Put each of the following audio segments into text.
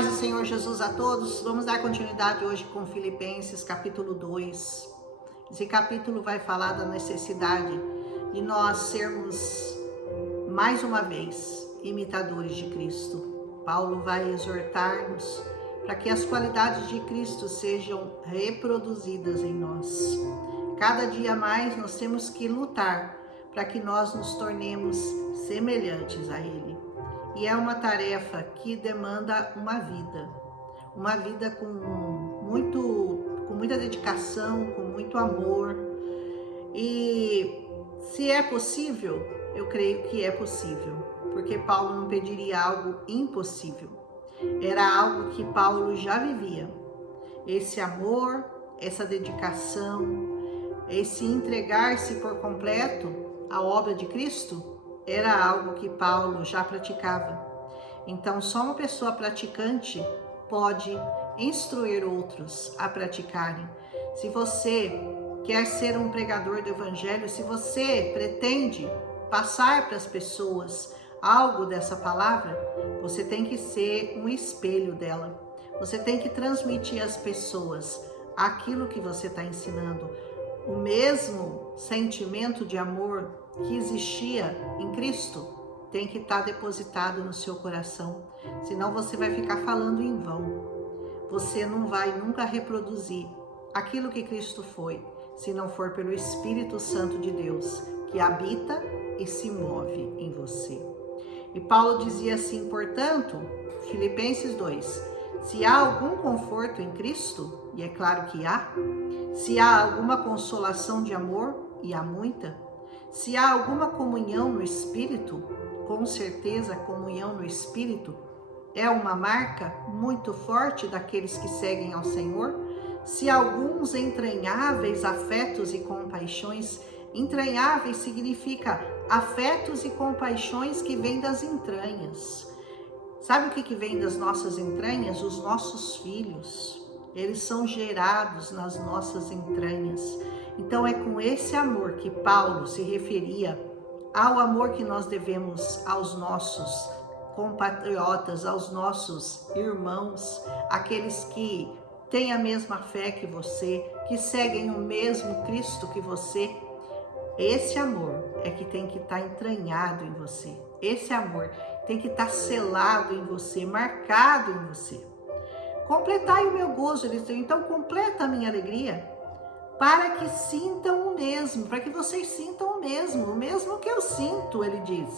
paz do Senhor Jesus a todos. Vamos dar continuidade hoje com Filipenses capítulo 2. Esse capítulo vai falar da necessidade de nós sermos, mais uma vez, imitadores de Cristo. Paulo vai exortar-nos para que as qualidades de Cristo sejam reproduzidas em nós. Cada dia mais nós temos que lutar para que nós nos tornemos semelhantes a Ele. E é uma tarefa que demanda uma vida com muita dedicação, com muito amor. E se é possível, eu creio que é possível, porque Paulo não pediria algo impossível. Era algo que Paulo já vivia. Esse amor, essa dedicação, esse entregar-se por completo à obra de Cristo, era algo que Paulo já praticava. Então, só uma pessoa praticante pode instruir outros a praticarem. Se você quer ser um pregador do Evangelho, se você pretende passar para as pessoas algo dessa palavra, você tem que ser um espelho dela. Você tem que transmitir às pessoas aquilo que você está ensinando. O mesmo sentimento de amor que existia em Cristo tem que estar depositado no seu coração, senão você vai ficar falando em vão. Você não vai nunca reproduzir aquilo que Cristo foi, se não for pelo Espírito Santo de Deus, que habita e se move em você. E Paulo dizia assim, portanto, Filipenses 2, se há algum conforto em Cristo, e é claro que há, se há alguma consolação de amor, e há muita, se há alguma comunhão no Espírito, com certeza a comunhão no Espírito é uma marca muito forte daqueles que seguem ao Senhor. Se alguns entranháveis afetos e compaixões, entranháveis significa afetos e compaixões que vêm das entranhas. Sabe o que vem das nossas entranhas? Os nossos filhos. Eles são gerados nas nossas entranhas. Então é com esse amor que Paulo se referia ao amor que nós devemos aos nossos compatriotas, aos nossos irmãos, aqueles que têm a mesma fé que você, que seguem o mesmo Cristo que você. Esse amor é que tem que estar entranhado em você. Esse amor tem que estar selado em você, marcado em você. Completai o meu gozo, ele diz, então completa a minha alegria, para que sintam o mesmo, para que vocês sintam o mesmo que eu sinto, ele diz,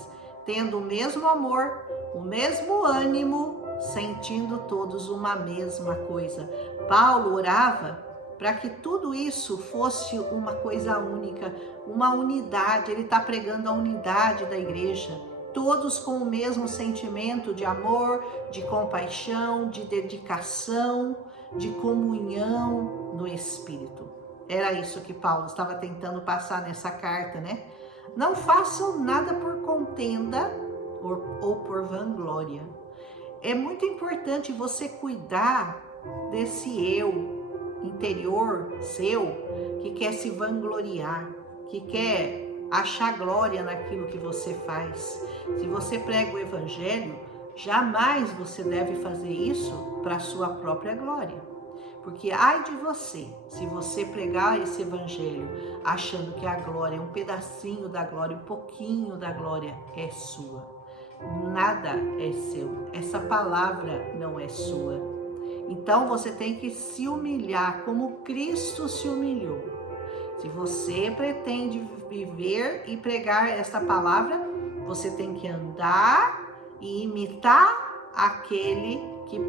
tendo o mesmo amor, o mesmo ânimo, sentindo todos uma mesma coisa. Paulo orava para que tudo isso fosse uma coisa única, uma unidade. Ele está pregando a unidade da igreja, todos com o mesmo sentimento de amor, de compaixão, de dedicação, de comunhão no Espírito. Era isso que Paulo estava tentando passar nessa carta, né? Não façam nada por contenda ou por vanglória. É muito importante você cuidar desse eu interior seu que quer se vangloriar, que quer achar glória naquilo que você faz. Se você prega o Evangelho, jamais você deve fazer isso para a sua própria glória. Porque ai de você, se você pregar esse Evangelho achando que a glória é um pedacinho da glória, um pouquinho da glória é sua. Nada é seu. Essa palavra não é sua. Então você tem que se humilhar como Cristo se humilhou. Se você pretende viver e pregar essa palavra, você tem que andar e imitar aquele que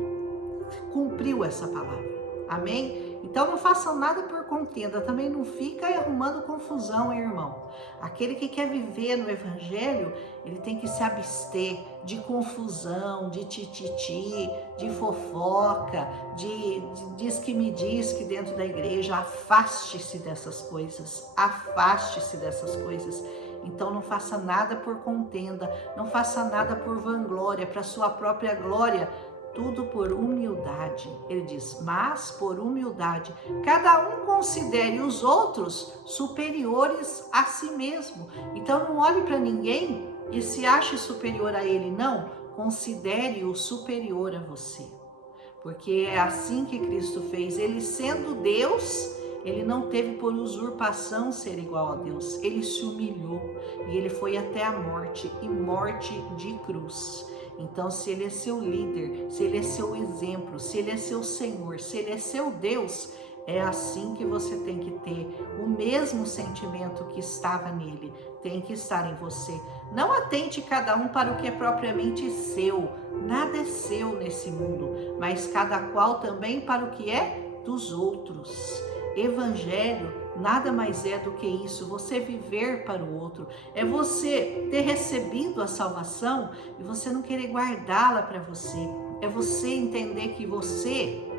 cumpriu essa palavra. Amém? Então não façam nada por contenda, também não fica arrumando confusão, hein, irmão. Aquele que quer viver no Evangelho, ele tem que se abster de confusão, de tititi, de fofoca, de diz que me diz que dentro da igreja. Afaste-se dessas coisas, afaste-se dessas coisas. Então não faça nada por contenda, não faça nada por vanglória, para sua própria glória. Tudo por humildade. Ele diz, mas por humildade. Cada um considere os outros superiores a si mesmo. Então não olhe para ninguém e se ache superior a ele. Não, considere-o superior a você. porque é assim que Cristo fez. Ele sendo Deus, ele não teve por usurpação ser igual a Deus. Ele se humilhou e ele foi até a morte, e morte de cruz. Então, se ele é seu líder, se ele é seu exemplo, se ele é seu Senhor, se ele é seu Deus, é assim que você tem que ter. O mesmo sentimento que estava nele tem que estar em você. Não atente cada um para o que é propriamente seu. Nada é seu nesse mundo, mas cada qual também para o que é dos outros. Evangelho nada mais é do que isso, você viver para o outro. É você ter recebido a salvação e você não querer guardá-la para você. É você entender que você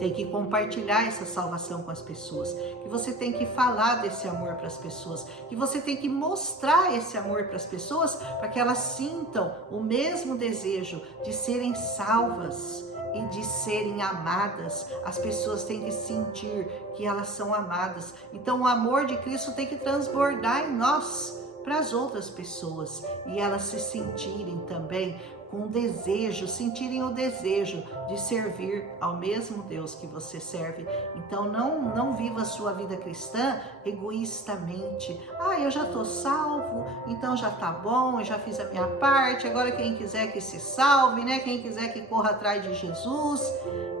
tem que compartilhar essa salvação com as pessoas, que você tem que falar desse amor para as pessoas, que você tem que mostrar esse amor para as pessoas, para que elas sintam o mesmo desejo de serem salvas e de serem amadas. As pessoas têm que sentir que elas são amadas. Então o amor de Cristo tem que transbordar em nós para as outras pessoas, e elas se sentirem também com desejo, sentirem o desejo de servir ao mesmo Deus que você serve. Então não viva a sua vida cristã egoístamente. Eu já estou salvo, então já está bom, eu já fiz a minha parte, agora quem quiser que se salve, né? Quem quiser que corra atrás de Jesus.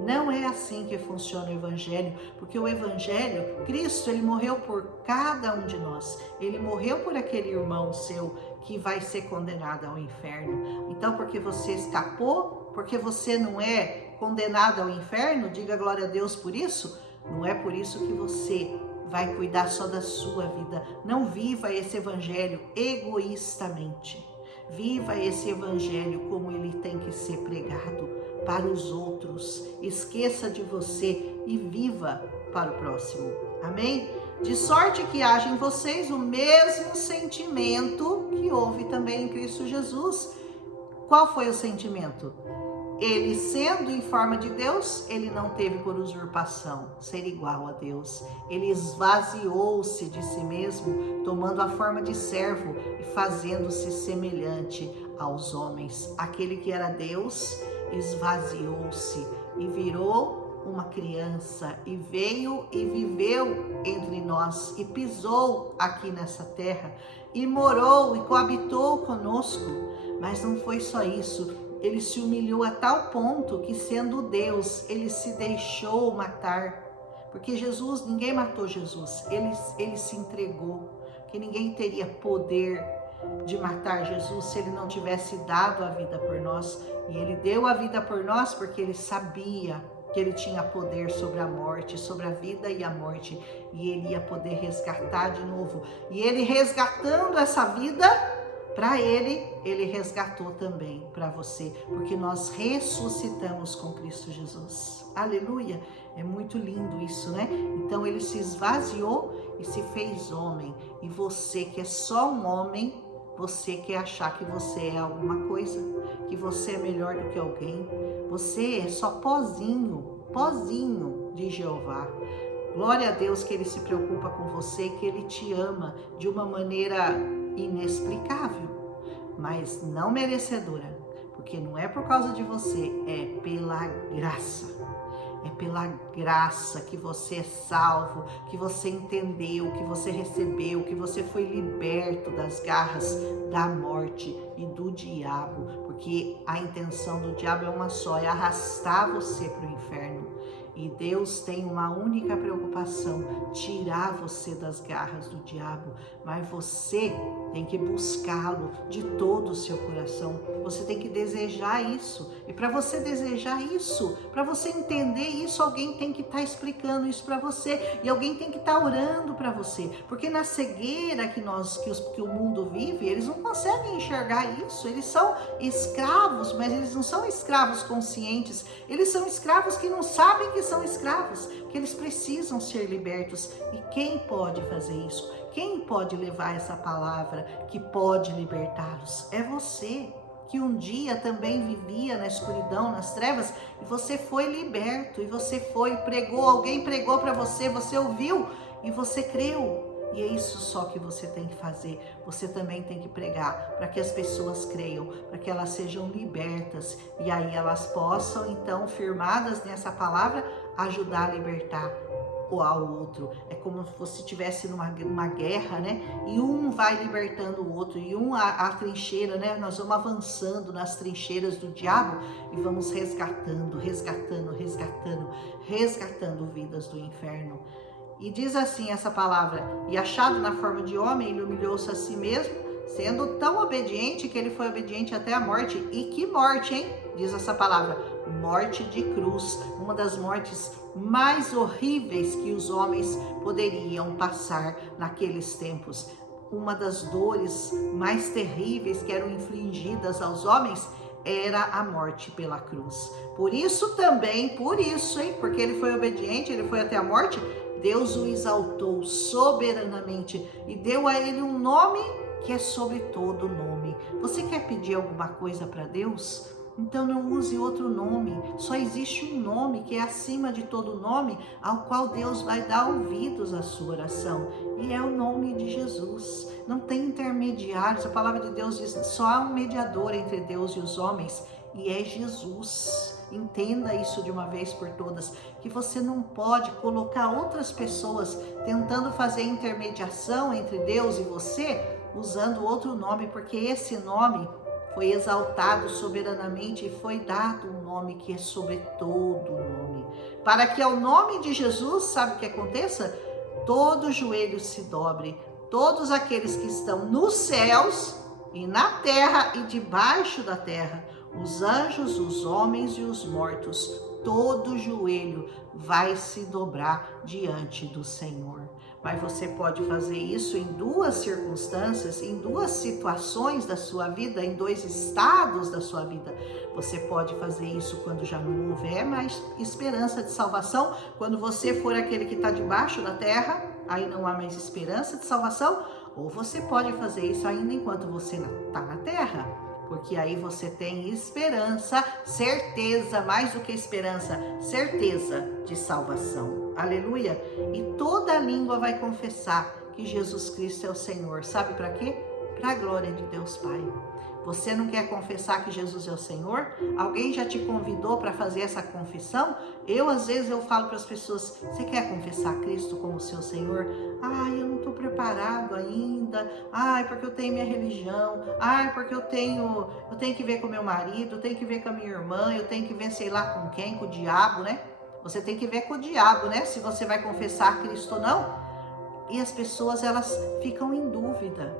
Não é assim que funciona o Evangelho, porque o Evangelho, Cristo, ele morreu por cada um de nós. Ele morreu por aquele irmão seu que vai ser condenado ao inferno. Então, porque você escapou, porque você não é condenado ao inferno, diga glória a Deus por isso, não é por isso que você vai cuidar só da sua vida. Não viva esse Evangelho egoístamente. Viva esse Evangelho como ele tem que ser pregado para os outros. Esqueça de você e viva para o próximo. Amém? De sorte que haja em vocês o mesmo sentimento que houve também em Cristo Jesus. Qual foi o sentimento? Ele, sendo em forma de Deus, ele não teve por usurpação ser igual a Deus. Ele esvaziou-se de si mesmo, tomando a forma de servo e fazendo-se semelhante aos homens. Aquele que era Deus esvaziou-se e virou uma criança, e veio e viveu entre nós, e pisou aqui nessa terra, e morou e coabitou conosco. Mas não foi só isso, ele se humilhou a tal ponto que, sendo Deus, ele se deixou matar. Porque Jesus, ninguém matou Jesus, ele se entregou, que ninguém teria poder de matar Jesus se ele não tivesse dado a vida por nós. E ele deu a vida por nós porque ele sabia que ele tinha poder sobre a morte, sobre a vida e a morte, e ele ia poder resgatar de novo. E ele resgatando essa vida para ele resgatou também para você, porque nós ressuscitamos com Cristo Jesus. Aleluia! É muito lindo isso, né? Então ele se esvaziou e se fez homem. E você que é só um homem, você quer achar que você é alguma coisa, que você é melhor do que alguém. Você é só pozinho de Jeová. Glória a Deus que ele se preocupa com você, que ele te ama de uma maneira inexplicável, mas não merecedora, porque não é por causa de você, é pela graça. É pela graça que você é salvo, que você entendeu, que você recebeu, que você foi liberto das garras da morte e do diabo, porque a intenção do diabo é uma só, é arrastar você para o inferno. E Deus tem uma única preocupação, tirar você das garras do diabo, mas você tem que buscá-lo de todo o seu coração. Você tem que desejar isso. E para você desejar isso, para você entender isso, alguém tem que estar explicando isso para você. E alguém tem que estar orando para você. Porque na cegueira que o mundo vive, eles não conseguem enxergar isso. Eles são escravos, mas eles não são escravos conscientes. Eles são escravos que não sabem que são escravos, que eles precisam ser libertos. E quem pode fazer isso? Quem pode levar essa palavra que pode libertá-los? É você, que um dia também vivia na escuridão, nas trevas, e você foi liberto, e você foi, pregou, alguém pregou para você, você ouviu e você creu. E é isso só que você tem que fazer. Você também tem que pregar para que as pessoas creiam, para que elas sejam libertas. E aí elas possam, então, firmadas nessa palavra, ajudar a libertar o ao outro. É como se você estivesse numa guerra, né? E um vai libertando o outro, e a trincheira, né? Nós vamos avançando nas trincheiras do diabo e vamos resgatando vidas do inferno. E diz assim essa palavra: e achado na forma de homem, ele humilhou-se a si mesmo, sendo tão obediente que ele foi obediente até a morte. E que morte, hein? Diz essa palavra: morte de cruz, uma das mortes mais horríveis que os homens poderiam passar naqueles tempos. Uma das dores mais terríveis que eram infligidas aos homens era a morte pela cruz. Por isso, hein? Porque ele foi obediente, ele foi até a morte, Deus o exaltou soberanamente e deu a ele um nome que é sobre todo nome. Você quer pedir alguma coisa para Deus? Então não use outro nome. Só existe um nome que é acima de todo nome, ao qual Deus vai dar ouvidos à sua oração. E é o nome de Jesus. Não tem intermediários. A palavra de Deus diz: só há um mediador entre Deus e os homens, e é Jesus. Entenda isso de uma vez por todas, que você não pode colocar outras pessoas tentando fazer intermediação entre Deus e você usando outro nome, porque esse nome foi exaltado soberanamente e foi dado um nome que é sobre todo nome. Para que ao nome de Jesus, sabe o que aconteça? Todo joelho se dobre, todos aqueles que estão nos céus e na terra e debaixo da terra, os anjos, os homens e os mortos, todo joelho vai se dobrar diante do Senhor. Mas você pode fazer isso em duas circunstâncias, em duas situações da sua vida, em dois estados da sua vida. Você pode fazer isso quando já não houver mais esperança de salvação, quando você for aquele que está debaixo da terra, aí não há mais esperança de salvação, ou você pode fazer isso ainda enquanto você está na terra, porque aí você tem esperança, certeza, mais do que esperança, certeza de salvação. Aleluia! E toda língua vai confessar que Jesus Cristo é o Senhor. Sabe para quê? Para a glória de Deus Pai. Você não quer confessar que Jesus é o Senhor? Alguém já te convidou para fazer essa confissão? Às vezes eu falo para as pessoas: você quer confessar Cristo como seu Senhor? Eu não estou preparado ainda. Porque eu tenho minha religião. Porque eu tenho que ver com meu marido, eu tenho que ver com a minha irmã, eu tenho que ver sei lá com quem, com o diabo, né? Você tem que ver com o diabo, né? Se você vai confessar Cristo ou não. E as pessoas, elas ficam em dúvida.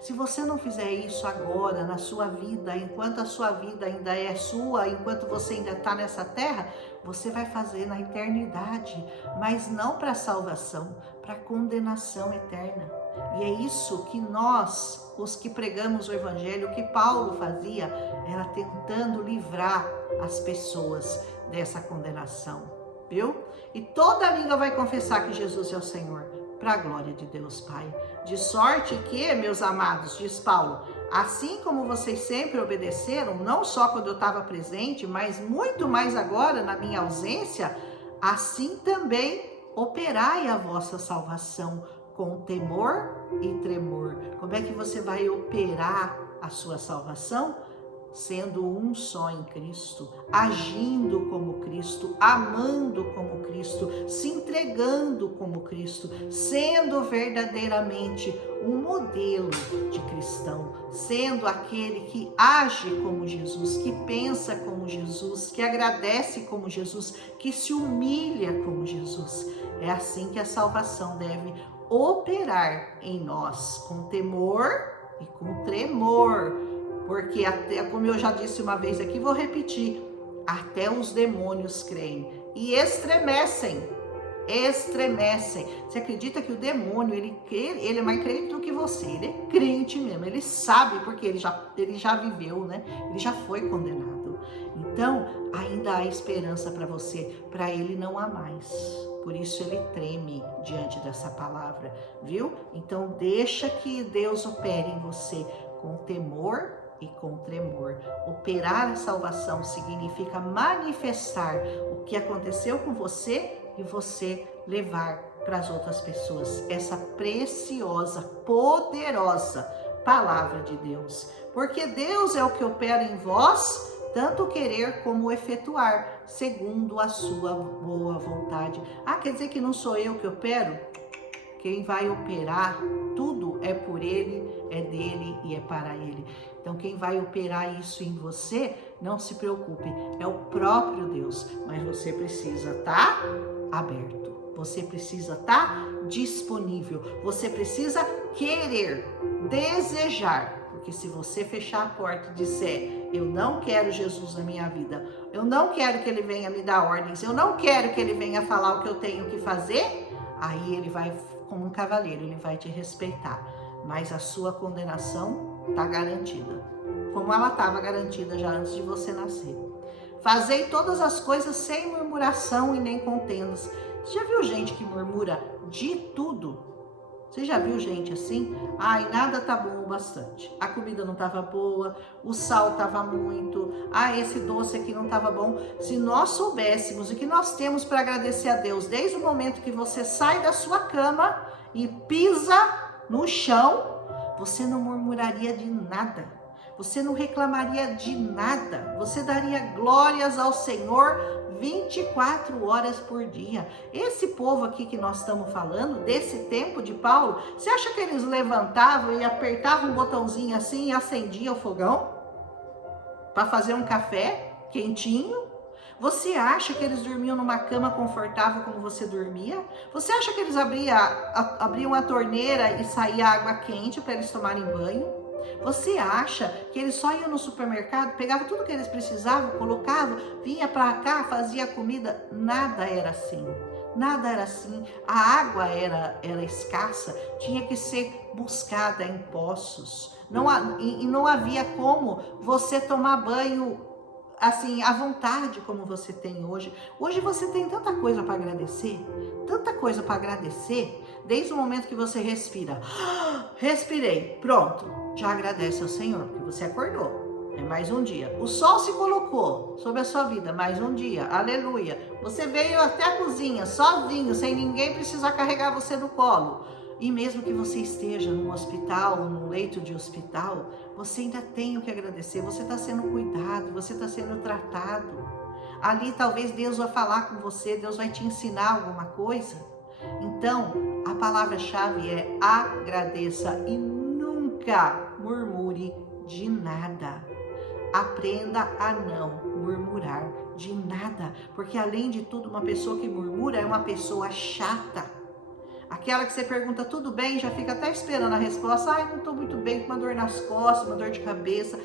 Se você não fizer isso agora, na sua vida, enquanto a sua vida ainda é sua, enquanto você ainda está nessa terra, você vai fazer na eternidade, mas não para salvação, para condenação eterna. E é isso que nós, os que pregamos o Evangelho, o que Paulo fazia, era tentando livrar as pessoas dessa condenação, viu? E toda língua vai confessar que Jesus é o Senhor, para a glória de Deus Pai. De sorte que, meus amados, diz Paulo, assim como vocês sempre obedeceram, não só quando eu estava presente, mas muito mais agora na minha ausência, assim também operai a vossa salvação com temor e tremor. Como é que você vai operar a sua salvação? Sendo um só em Cristo, agindo como Cristo, amando como Cristo, se entregando como Cristo, sendo verdadeiramente um modelo de cristão, sendo aquele que age como Jesus, que pensa como Jesus, que agradece como Jesus, que se humilha como Jesus. É assim que a salvação deve operar em nós, com temor e com tremor. Porque até, como eu já disse uma vez aqui, vou repetir, até os demônios creem e estremecem. Você acredita que o demônio, ele é mais crente do que você? Ele é crente mesmo, ele sabe porque ele já viveu, né? Ele já foi condenado. Então, ainda há esperança para você, para ele não há mais. Por isso ele treme diante dessa palavra, viu? Então, deixa que Deus opere em você com temor e com tremor. Operar a salvação significa manifestar o que aconteceu com você e você levar para as outras pessoas essa preciosa, poderosa palavra de Deus. Porque Deus é o que opera em vós, tanto querer como efetuar, segundo a sua boa vontade. Quer dizer que não sou eu que opero? Quem vai operar tudo é por Ele, é dele e é para Ele. Então quem vai operar isso em você, não se preocupe, é o próprio Deus. Mas você precisa estar aberto, você precisa estar disponível, você precisa querer, desejar. Porque se você fechar a porta e disser, eu não quero Jesus na minha vida, eu não quero que Ele venha me dar ordens, eu não quero que Ele venha falar o que eu tenho que fazer, aí Ele vai, como um cavaleiro, Ele vai te respeitar. Mas a sua condenação está garantida, como ela estava garantida já antes de você nascer. Fazei todas as coisas sem murmuração e nem contendas. Você já viu gente que murmura de tudo? Você já viu gente assim? Nada tá bom o bastante. A comida não tava boa, o sal tava muito. Esse doce aqui não tava bom. Se nós soubéssemos o que nós temos para agradecer a Deus, desde o momento que você sai da sua cama e pisa no chão, você não murmuraria de nada. Você não reclamaria de nada. Você daria glórias ao Senhor 24 horas por dia. Esse povo aqui que nós estamos falando, desse tempo de Paulo, você acha que eles levantavam e apertavam um botãozinho assim e acendiam o fogão para fazer um café quentinho? Você acha que eles dormiam numa cama confortável como você dormia? Você acha que eles abriam a torneira e saía água quente para eles tomarem banho? Você acha que eles só iam no supermercado, pegavam tudo que eles precisavam, colocavam, vinha para cá, fazia comida? Nada era assim. Nada era assim. A água era escassa, tinha que ser buscada em poços. Não havia como você tomar banho assim, à vontade como você tem hoje. Hoje você tem tanta coisa para agradecer, desde o momento que você respira. Respirei, pronto, já agradece ao Senhor, porque você acordou. É mais um dia. O sol se colocou sobre a sua vida, mais um dia, aleluia. Você veio até a cozinha, sozinho, sem ninguém precisar carregar você no colo. E mesmo que você esteja num hospital, num leito de hospital, você ainda tem o que agradecer. Você está sendo cuidado, você está sendo tratado. Ali talvez Deus vai falar com você, Deus vai te ensinar alguma coisa. Então, a palavra-chave é agradeça e nunca murmure de nada. Aprenda a não murmurar de nada, porque além de tudo, uma pessoa que murmura é uma pessoa chata. Aquela que você pergunta, tudo bem? Já fica até esperando a resposta. Não estou muito bem, com uma dor nas costas, uma dor de cabeça.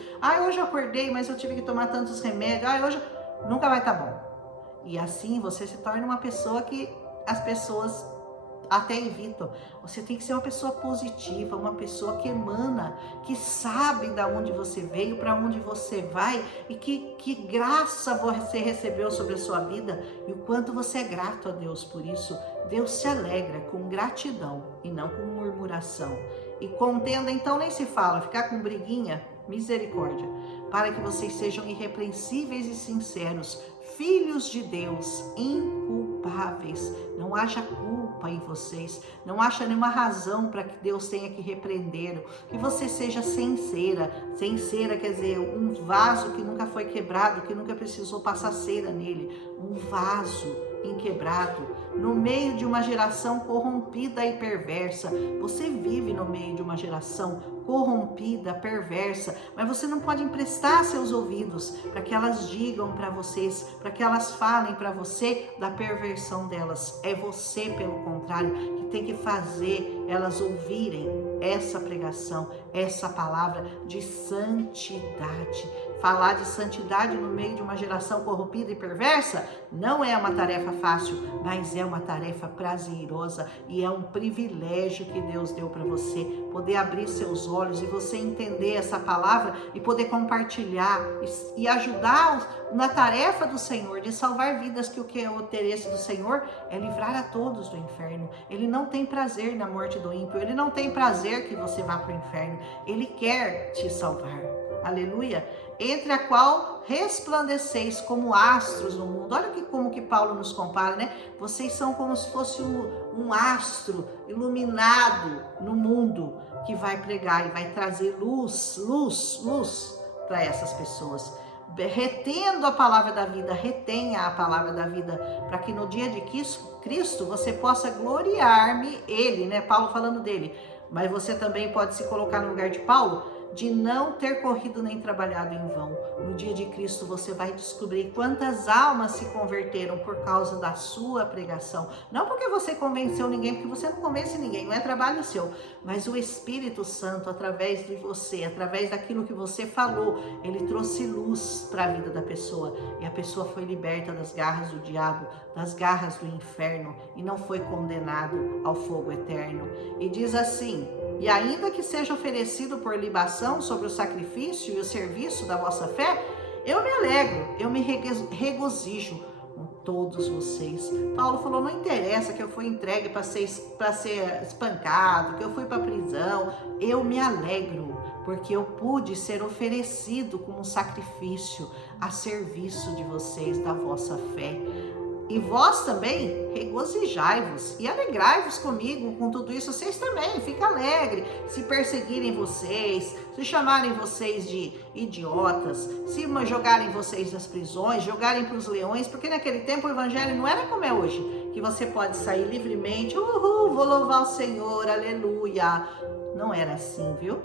Hoje eu acordei, mas eu tive que tomar tantos remédios. Hoje nunca vai estar bom. E assim você se torna uma pessoa que as pessoas até evitam. Você tem que ser uma pessoa positiva, uma pessoa que emana, que sabe de onde você veio, para onde você vai e que graça você recebeu sobre a sua vida e o quanto você é grato a Deus por isso. Deus se alegra com gratidão e não com murmuração. E contenda, então, nem se fala, ficar com briguinha, misericórdia, para que vocês sejam irrepreensíveis e sinceros, filhos de Deus, inculpáveis. Não haja culpa em vocês, não haja nenhuma razão para que Deus tenha que repreendê-lo. Que você seja sincera. Sincera quer dizer um vaso que nunca foi quebrado, que nunca precisou passar cera nele. Um vaso inquebrado, no meio de uma geração corrompida e perversa. Você vive no meio de uma geração corrompida, perversa, mas você não pode emprestar seus ouvidos para que elas digam para vocês, para que elas falem para você da perversão delas. É você, pelo contrário, que tem que fazer elas ouvirem essa pregação, essa palavra de santidade. Falar de santidade no meio de uma geração corrompida e perversa não é uma tarefa fácil, mas é uma tarefa prazerosa e é um privilégio que Deus deu para você, poder abrir seus olhos e você entender essa palavra e poder compartilhar e ajudar na tarefa do Senhor de salvar vidas, que o interesse do Senhor é livrar a todos do inferno. Ele não tem prazer na morte do ímpio, ele não tem prazer que você vá para o inferno, ele quer te salvar. Aleluia! entre a qual resplandeceis como astros no mundo. Olha como que Paulo nos compara, né? Vocês são como se fosse um astro iluminado no mundo, que vai pregar e vai trazer luz para essas pessoas. Retendo a palavra da vida, retenha a palavra da vida, para que no dia de Cristo você possa gloriar-me, ele, né? Paulo falando dele, mas você também pode se colocar no lugar de Paulo, de não ter corrido nem trabalhado em vão. No dia de Cristo você vai descobrir quantas almas se converteram por causa da sua pregação. Não porque você convenceu ninguém, porque você não convence ninguém, não é trabalho seu, mas o Espírito Santo, através de você, através daquilo que você falou, ele trouxe luz para a vida da pessoa, e a pessoa foi liberta das garras do diabo, das garras do inferno, e não foi condenado ao fogo eterno. E diz assim: e ainda que seja oferecido por libação sobre o sacrifício e o serviço da vossa fé, eu me alegro, eu me regozijo com todos vocês. Paulo falou, não interessa que eu fui entregue para ser espancado, que eu fui para a prisão, eu me alegro, porque eu pude ser oferecido como um sacrifício a serviço de vocês, da vossa fé. E vós também regozijai-vos e alegrai-vos comigo com tudo isso. Vocês também, fiquem alegres. Se perseguirem vocês, se chamarem vocês de idiotas, se jogarem vocês nas prisões, jogarem para os leões, porque naquele tempo o evangelho não era como é hoje, que você pode sair livremente, uhul, vou louvar o Senhor, aleluia. Não era assim, viu?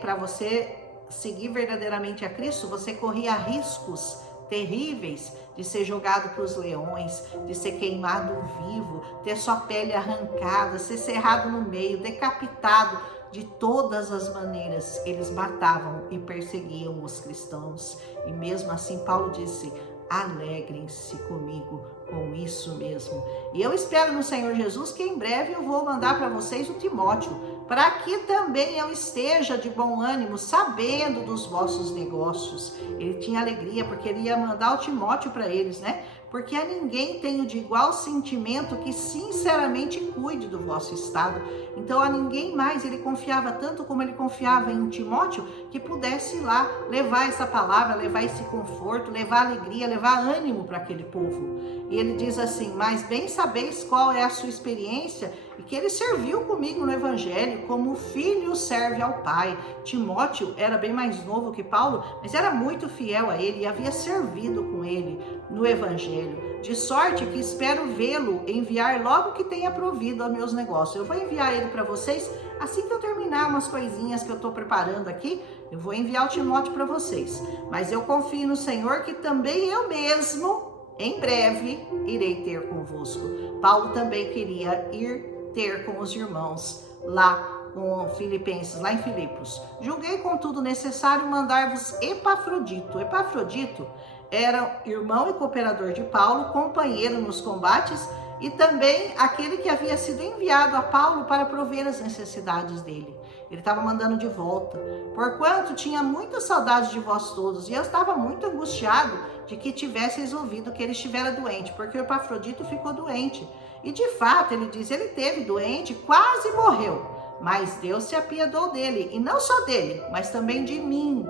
Para você seguir verdadeiramente a Cristo, você corria riscos terríveis de ser jogado para os leões, de ser queimado vivo, ter sua pele arrancada, ser cerrado no meio, decapitado. De todas as maneiras, eles matavam e perseguiam os cristãos. E mesmo assim, Paulo disse, alegrem-se comigo com isso mesmo. E eu espero no Senhor Jesus que em breve eu vou mandar para vocês o Timóteo, para que também eu esteja de bom ânimo, sabendo dos vossos negócios. Ele tinha alegria porque ele ia mandar o Timóteo para eles, né? Porque a ninguém tenho de igual sentimento que sinceramente cuide do vosso estado. Então a ninguém mais ele confiava tanto como ele confiava em Timóteo, que pudesse ir lá levar essa palavra, levar esse conforto, levar alegria, levar ânimo para aquele povo. E ele diz assim, mas bem sabeis qual é a sua experiência e que ele serviu comigo no evangelho como filho serve ao pai. Timóteo era bem mais novo que Paulo, mas era muito fiel a ele e havia servido com ele no evangelho. De sorte que espero vê-lo enviar logo que tenha provido aos meus negócios. Eu vou enviar ele para vocês assim que eu terminar umas coisinhas que eu estou preparando aqui. Eu vou enviar o Timóteo para vocês. Mas eu confio no Senhor que também eu mesmo, em breve, irei ter convosco. Paulo também queria ir ter com os irmãos lá com Filipenses, lá em Filipos. Julguei, contudo, necessário mandar-vos Epafrodito. Epafrodito era irmão e cooperador de Paulo, companheiro nos combates e também aquele que havia sido enviado a Paulo para prover as necessidades dele. Ele estava mandando de volta, porquanto tinha muita saudade de vós todos, e eu estava muito angustiado de que tivesseis ouvido que ele estivera doente, porque o Epafrodito ficou doente. E de fato, ele diz, ele teve doente, quase morreu, mas Deus se apiedou dele, e não só dele, mas também de mim,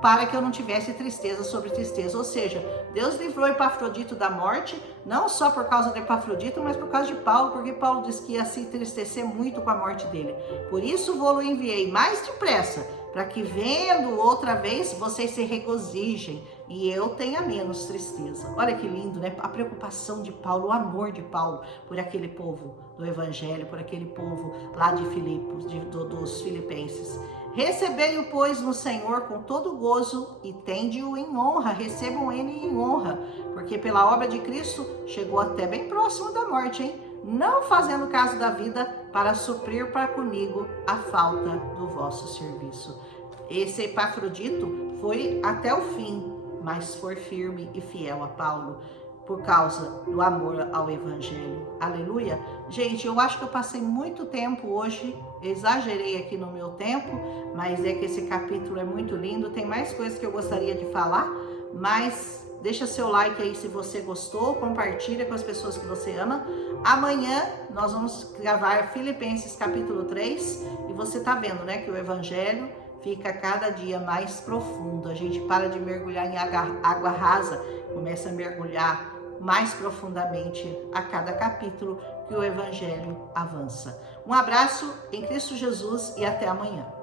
para que eu não tivesse tristeza sobre tristeza. Ou seja, Deus livrou Epafrodito da morte, não só por causa de Epafrodito, mas por causa de Paulo, porque Paulo disse que ia se entristecer muito com a morte dele. Por isso vou-lo enviei mais depressa, para que vendo outra vez, vocês se regozijem e eu tenha menos tristeza. Olha que lindo, né? A preocupação de Paulo, o amor de Paulo por aquele povo do evangelho, por aquele povo lá de Filipos, dos filipenses. Recebei-o, pois, no Senhor com todo gozo e tende-o em honra, recebam ele em honra, porque pela obra de Cristo chegou até bem próximo da morte, hein? Não fazendo caso da vida, para suprir para comigo a falta do vosso serviço. Esse Epafrodito foi até o fim, mas foi firme e fiel a Paulo, por causa do amor ao evangelho. Aleluia. Gente, eu acho que eu passei muito tempo hoje, exagerei aqui no meu tempo, mas é que esse capítulo é muito lindo, tem mais coisas que eu gostaria de falar, mas deixa seu like aí se você gostou, compartilha com as pessoas que você ama. Amanhã nós vamos gravar Filipenses capítulo 3, e você tá vendo, né, que o evangelho fica cada dia mais profundo. A gente para de mergulhar em água rasa, começa a mergulhar mais profundamente a cada capítulo que o Evangelho avança. Um abraço em Cristo Jesus e até amanhã.